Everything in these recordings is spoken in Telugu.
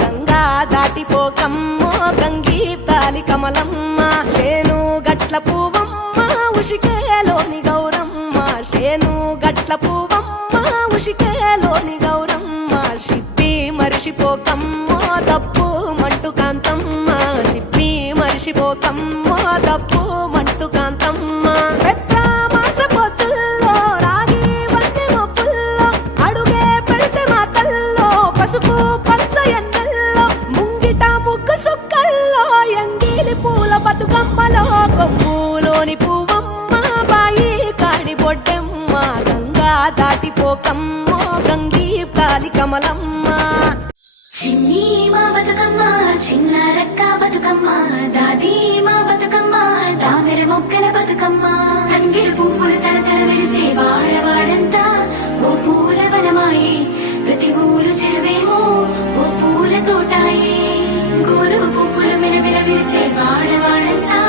గంగా దాటిపోకమ్మో గంగీతాలి కమలమ్మ శేను గట్ల పువ్వమ్మ ఉషికేలోని గౌరమ్మ శేను గట్ల పువ్వమ్మ ఉషికేలోని గౌరమ్మ షిప్పి మరిషిపోకమ్మో దప్పు మంటు కాంతమ్మ షిప్పి మరిషిపోకమ్మో దప్పు మంటు కాంతమ్మ పసుపు పచ్చ ఎన్నెల్లో ముంగిట ముగ్గు సుక్కల్లో ఎంగిలి పూల బతుకమ్మలో కొమ్ములోని పువ్వమ్మ బాయి కాడి బొడ్డెమ్మ గంగా దాటిపోకమ్మో గంగీ తాలి కమలమ్మ చిన్ని మా బతుకమ్మ చిన్న రక్క బతుకమ్మ దాది మా బతుకమ్మ దామెర మొక్కల బతుకమ్మ తంగిడి పువ్వులు తడతడ మెరిసే వాడవాడంతా ఓ పూల వనమాయే ప్రతి ఊరు చెరువేమో ఓ పూల తోటాయే గోరు పువ్వులు మిలమిల విరిసే వాడవాడంతా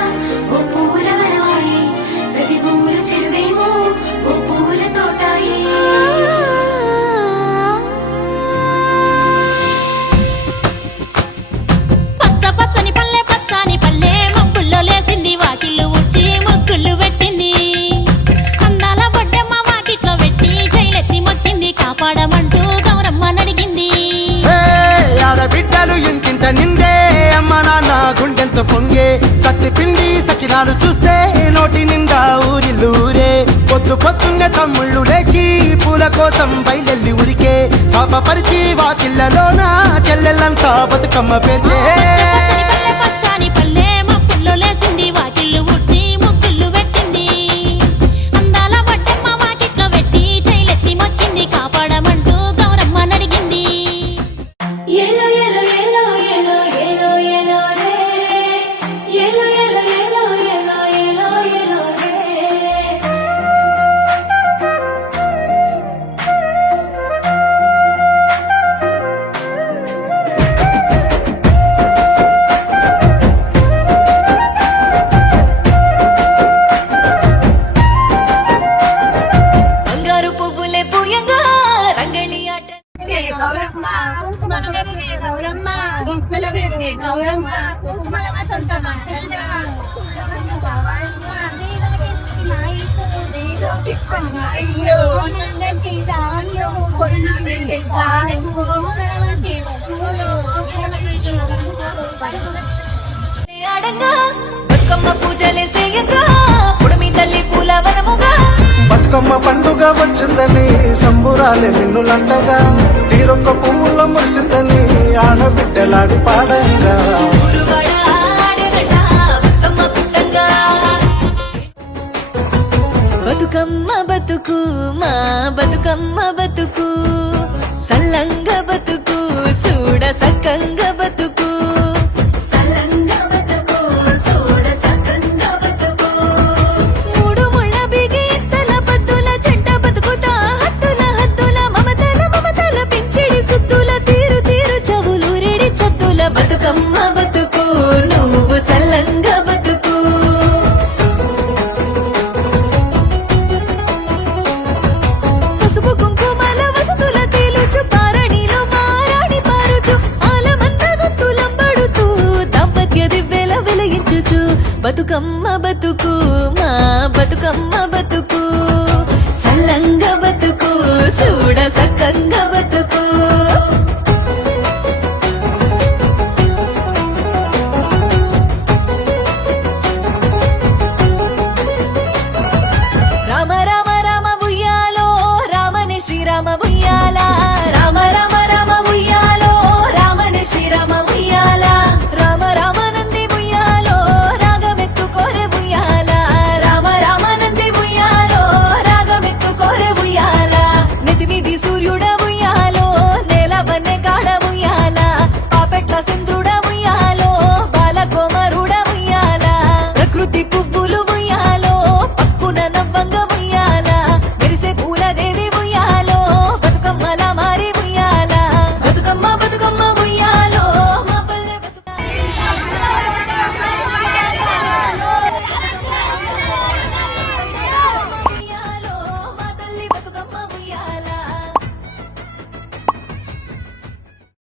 ఓ పూల వనమాయే ప్రతి ఊరు చెరువేమో ఓ పూల తోటాయే పచ్చ పచ్చని పల్లె పచ్చని పల్లె మబ్బుల్లో లేసింది వాకిళ్ళు ఉచ్చి ముగ్గులు పెట్టింది అందాల బొడ్డమ్మ వాకిట్లో పెట్టి జైలెత్తి మొచ్చింది కాపాడమంటూ నడిగింది బిడ్డలు ఇంటింట నిందే అమ్మ నాన్న గుండెంత పొంగే సత్తి పిండి సకినాలు చూస్తే నోటి నిండా ఊరిల్లూరే పొద్దు పొద్దున్నే తమ్ముళ్ళు లేచి పూల కోసం బయలెల్లి ఉరికే శాపపరిచి వాకిళ్ళలోన చెల్లెళ్ళంతా బతుకమ్మ పేర్చే పచ్చని పల్లె మబ్బుల్లో లేసింది వాకిళ్ళు ఉచ్చి ముగ్గులు పెట్టింది అందాల బొడ్డమ్మ వాకిట్లో పెట్టి జైలెత్తి మొచ్చింది కాపాడమంటూ నడిగింది Yellow, yellow, yellow, yellow, yellow, yellow, red. Yellow, yellow, yellow, yellow, yellow, yellow, red. బంగారు పువ్వులే పూయంగా రంగళి ఆట గౌరమ్మ గౌరమ్మ గుంపుల వేరుగే గౌరమ్మ కుమల వసంత మాటల్గా అయ్యో నందంటి దానిలో కొన్న వెళ్ళి ఆడంగా బతుకమ్మ పూజలే సేయంగా పుడమి తల్లి పూల వనముగా బతుకమ్మ పండుగ వచ్చిందని సంబురాలే నిన్నులంటగా తీరొక్క పువ్వుల్లో మురిసిందని ఆడబిడ్డలాడి పాడంగా బతుకమ్మ బతుకు మా బతుకమ్మ బతుకు సల్లంగ బతుకు చూడ సక్కంగ బతుకు మూడు ముళ్ళ బిగి తల బద్దుల చెడ్డ బతుకుతా హత్తుల హత్తుల మమతల మమతల పెంచిడి సుత్తుల తీరు తీరు చవులు రెడి చత్తుల బతుకమ్మ బతుకు నువ్వు సల్లంగ బతుకు పసుపు కుంకుమల వసతుల తేలుచు పారణిలో మారాడి పారుచు ఆలమంద గుత్తులంబడుతూ దాంపత్య దివ్వెల వెలిగించుచు బతుకమ్మ బతుకు మా బతుకమ్మ బతుకు